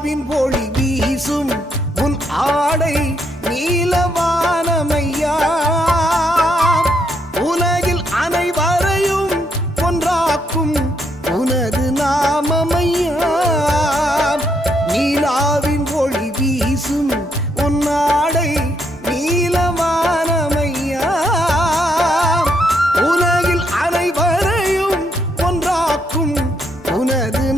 நிலாவின் ஒளி வீசும். உன் ஆடை நீலவானமையா. உலகில் அனைவரையும் ஒன்றாக்கும் உனது நாமமையா. நீலாவின் ஒளி வீசும். உன் ஆடை நீலவானமையா. உலகில் அனைவரையும் ஒன்றாக்கும் உனது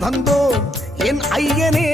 வந்தோம் என் ஐயனே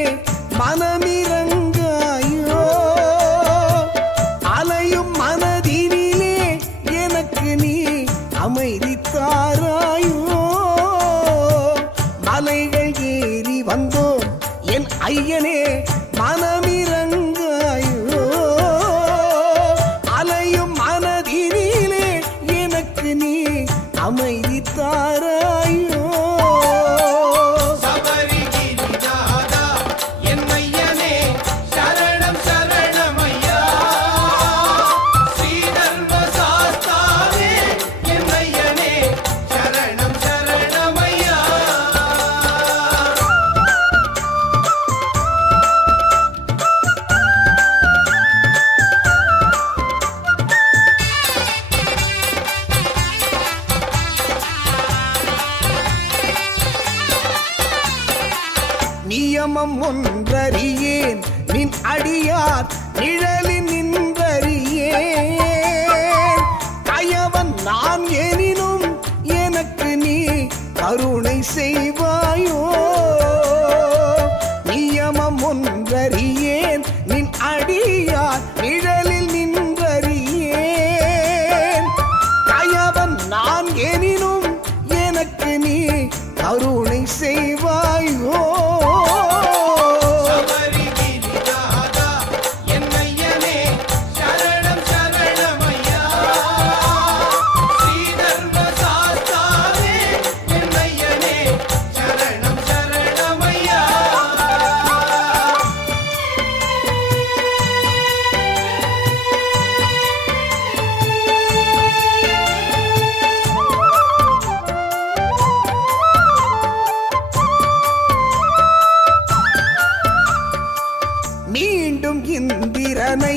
நியமம் ஒன்றறியேன். நின் அடியார் நிழலில் நின்றறியேன். கயவன் நான் எனினும் எனக்கு நீ கருணை செய்வாயோ? நியமம் ஒன்றறியேன். நின் அடியார் நிழலில் நின்றறியேன். கயவன் நான் எனினும் எனக்கு நீ கருணை செய் இந்திரனை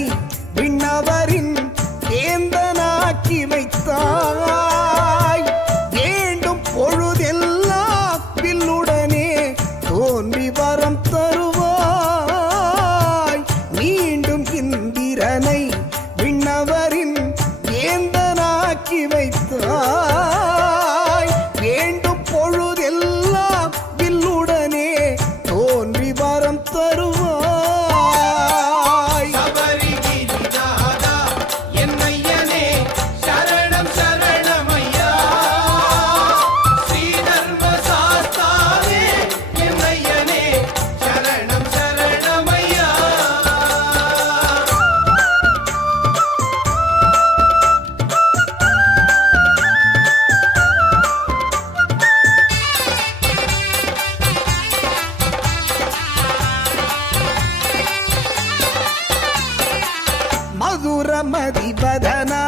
மதுர மதிபதனா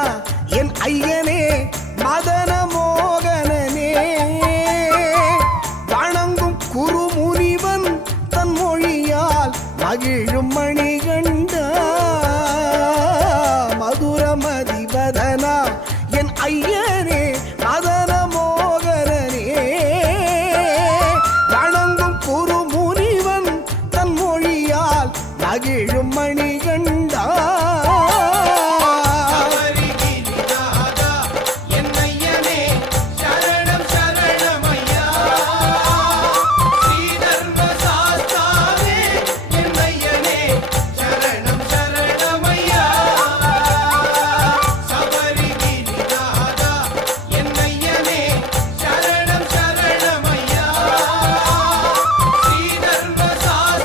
என் ஐயனே மதன மோகனனே வணங்கும் குருமுனிவன் தன் மொழியால் மகிழும் மணிகண்டா மதுர மதிபதனா என் ஐயனே மதன மோகனனே வணங்கும் குருமுனிவன் தன் மொழியால் மகிழும் மணிகண்டா?